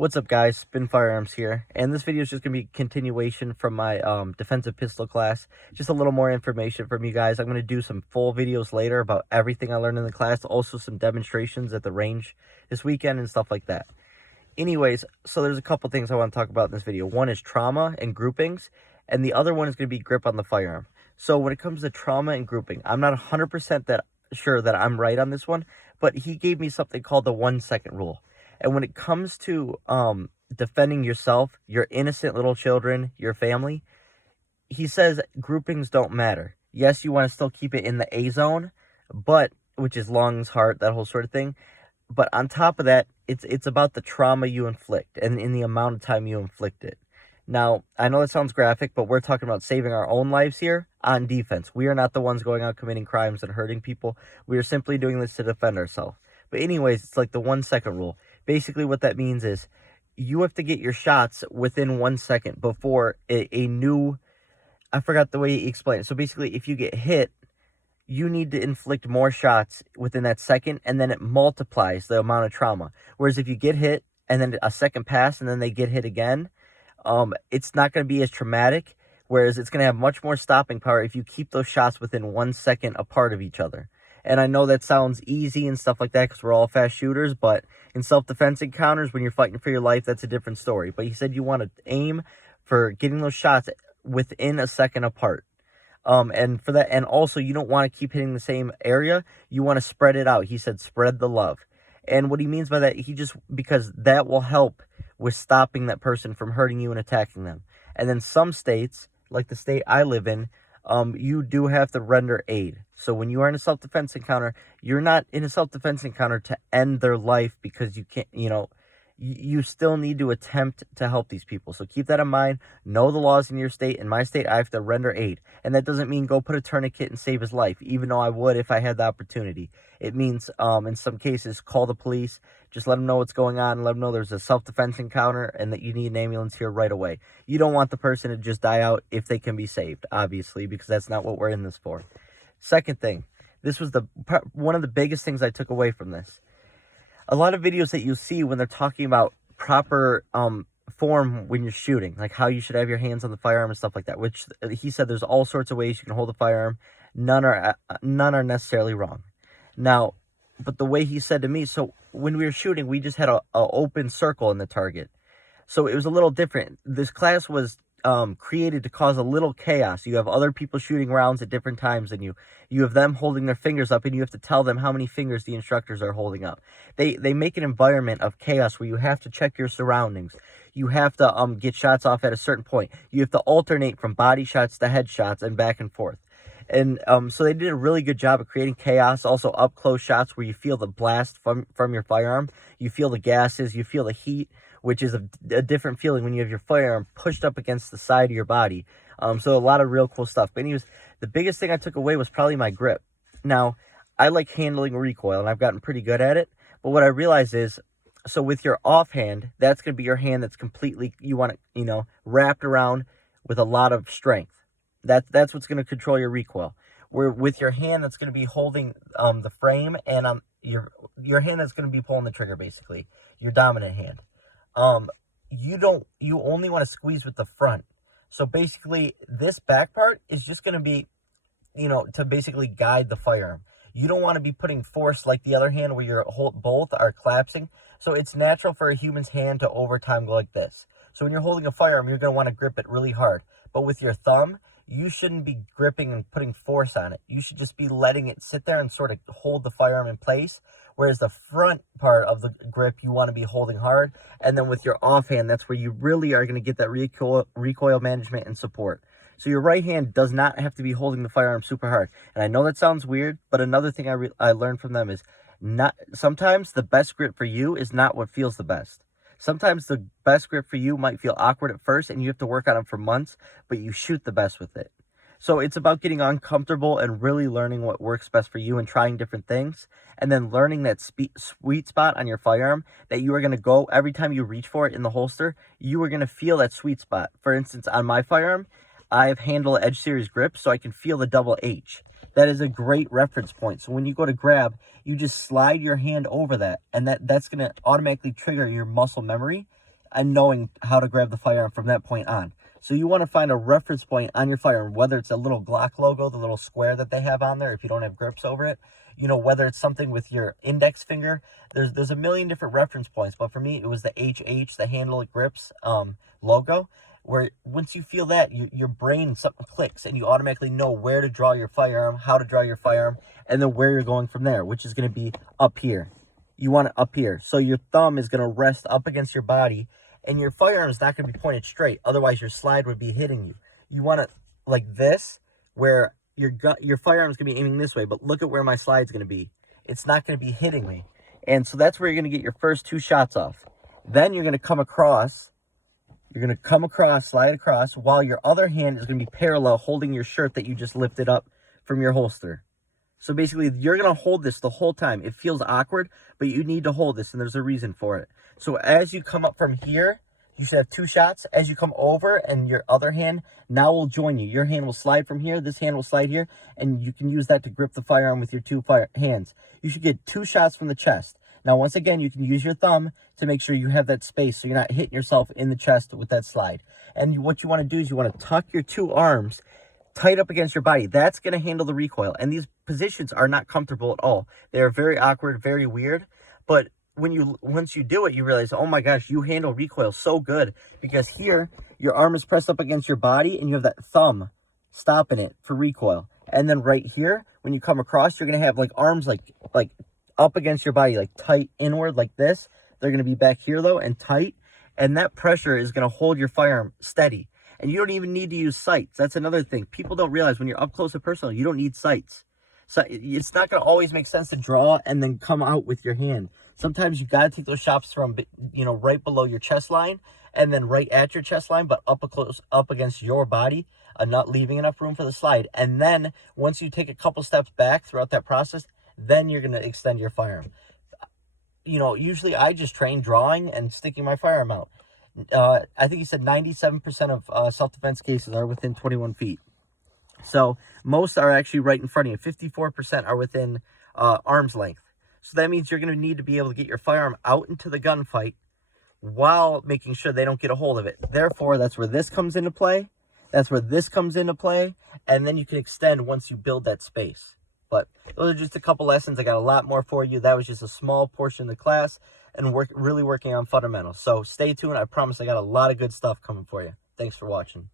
What's up, guys? Spin Firearms here, and this video is just going to be a continuation from my defensive pistol class. Just a little more information from you guys. I'm going to do some full videos later about everything I learned in the class, also some demonstrations at the range this weekend and stuff like that. Anyways, so there's a couple things I want to talk about in this video. One is trauma and groupings, and the other one is going to be grip on the firearm. So when it comes to trauma and grouping, I'm not 100% sure that I'm right on this one, but he gave me something called the 1 second rule. And when it comes to defending yourself, your innocent little children, your family, he says groupings don't matter. Yes, you want to still keep it in the A zone, but which is lungs, heart, that whole sort of thing. But on top of that, it's about the trauma you inflict and in the amount of time you inflict it. Now, I know that sounds graphic, but we're talking about saving our own lives here on defense. We are not the ones going out committing crimes and hurting people. We are simply doing this to defend ourselves. But anyways, it's like the 1 second rule. Basically, what that means is you have to get your shots within 1 second before a new... I forgot the way he explained it. So basically, if you get hit, you need to inflict more shots within that second, and then it multiplies the amount of trauma. Whereas if you get hit, and then a second pass, and then they get hit again, it's not going to be as traumatic, whereas it's going to have much more stopping power if you keep those shots within 1 second apart of each other. And I know that sounds easy and stuff like that because we're all fast shooters, but in self-defense encounters, when you're fighting for your life, that's a different story. But he said you want to aim for getting those shots within a second apart. And for that, and also you don't want to keep hitting the same area. You want to spread it out. He said spread the love. And what he means by that, because that will help with stopping that person from hurting you and attacking them. And then some states, like the state I live in, you do have to render aid. So when you are in a self-defense encounter, you're not in a self-defense encounter to end their life because you can't, you still need to attempt to help these people. So keep that in mind. Know the laws in your state. In my state, I have to render aid. And that doesn't mean go put a tourniquet and save his life, even though I would if I had the opportunity. It means, in some cases, call the police. Just let them know what's going on. Let them know there's a self-defense encounter and that you need an ambulance here right away. You don't want the person to just die out if they can be saved, obviously, because that's not what we're in this for. Second thing, this was one of the biggest things I took away from this. A lot of videos that you see when they're talking about proper form when you're shooting, like how you should have your hands on the firearm and stuff like that, which he said there's all sorts of ways you can hold the firearm. None are necessarily wrong. Now, but the way he said to me, so when we were shooting, we just had a open circle in the target. So it was a little different. This class was created to cause a little chaos. You have other people shooting rounds at different times than you. You have them holding their fingers up, and you have to tell them how many fingers the instructors are holding up. They make an environment of chaos where you have to check your surroundings. You have to get shots off at a certain point. You have to alternate from body shots to head shots and back and forth. And so they did a really good job of creating chaos. Also up close shots where you feel the blast from your firearm. You feel the gases. You feel the heat, which is a different feeling when you have your firearm pushed up against the side of your body. So a lot of real cool stuff. But anyways, the biggest thing I took away was probably my grip. Now, I like handling recoil, and I've gotten pretty good at it. But what I realized is, so with your offhand, that's going to be your hand that's completely, you want it, wrapped around with a lot of strength. That's what's going to control your recoil. Where with your hand that's going to be holding the frame, and your hand that's going to be pulling the trigger, basically, your dominant hand. You only want to squeeze with the front. So basically, this back part is just going to be, to basically guide the firearm. You don't want to be putting force like the other hand where both are collapsing. So it's natural for a human's hand to over time go like this. So when you're holding a firearm, you're going to want to grip it really hard. But with your thumb, you shouldn't be gripping and putting force on it. You should just be letting it sit there and sort of hold the firearm in place. Whereas the front part of the grip, you want to be holding hard. And then with your offhand, that's where you really are going to get that recoil management and support. So your right hand does not have to be holding the firearm super hard. And I know that sounds weird, but another thing I learned from them is sometimes the best grip for you is not what feels the best. Sometimes the best grip for you might feel awkward at first and you have to work on it for months, but you shoot the best with it. So it's about getting uncomfortable and really learning what works best for you and trying different things. And then learning that sweet spot on your firearm that you are going to go every time you reach for it in the holster, you are going to feel that sweet spot. For instance, on my firearm, I have Handle Edge Series grip, so I can feel the double H. That is a great reference point. So when you go to grab, you just slide your hand over that, and that's going to automatically trigger your muscle memory and knowing how to grab the firearm from that point on. So you want to find a reference point on your firearm, whether it's a little Glock logo, the little square that they have on there if you don't have grips over it, you know, whether it's something with your index finger. There's a million different reference points, but for me, it was the HH, the handle it grips logo, where once you feel that, your brain, something clicks, and you automatically know where to draw your firearm, how to draw your firearm, and then where you're going from there, which is going to be up here. You want it up here. So your thumb is going to rest up against your body, and your firearm is not going to be pointed straight. Otherwise, your slide would be hitting you. You want it like this, where your firearm is going to be aiming this way, but look at where my slide's going to be. It's not going to be hitting me. And so that's where you're going to get your first 2 shots off. Then you're going to come across. You're going to come across, slide across, while your other hand is going to be parallel, holding your shirt that you just lifted up from your holster. So basically, you're going to hold this the whole time. It feels awkward, but you need to hold this, and there's a reason for it. So as you come up from here, you should have 2 shots. As you come over, and your other hand now will join you. Your hand will slide from here, this hand will slide here, and you can use that to grip the firearm with your 2 hands. You should get 2 shots from the chest. Now, once again, you can use your thumb to make sure you have that space so you're not hitting yourself in the chest with that slide. And what you want to do is you want to tuck your 2 arms tight up against your body. That's going to handle the recoil. And these positions are not comfortable at all. They are very awkward, very weird. But once you do it, you realize, oh my gosh, you handle recoil so good, because here your arm is pressed up against your body and you have that thumb stopping it for recoil. And then right here, when you come across, you're going to have like arms like up against your body, like tight inward like this. They're going to be back here though and tight. And that pressure is going to hold your firearm steady. And you don't even need to use sights. That's another thing. People don't realize when you're up close and personal, you don't need sights. So it's not going to always make sense to draw and then come out with your hand. Sometimes you got to take those shots from, you know, right below your chest line and then right at your chest line, but up against your body, not leaving enough room for the slide. And then once you take a couple steps back throughout that process, then you're going to extend your firearm. You know, usually I just train drawing and sticking my firearm out. I think he said 97% of self-defense cases are within 21 feet. So most are actually right in front of you. 54% are within arm's length. So that means you're going to need to be able to get your firearm out into the gunfight while making sure they don't get a hold of it. Therefore, that's where this comes into play. That's where this comes into play. And then you can extend once you build that space. But those are just a couple lessons. I got a lot more for you. That was just a small portion of the class, and really working on fundamentals. So stay tuned. I promise I got a lot of good stuff coming for you. Thanks for watching.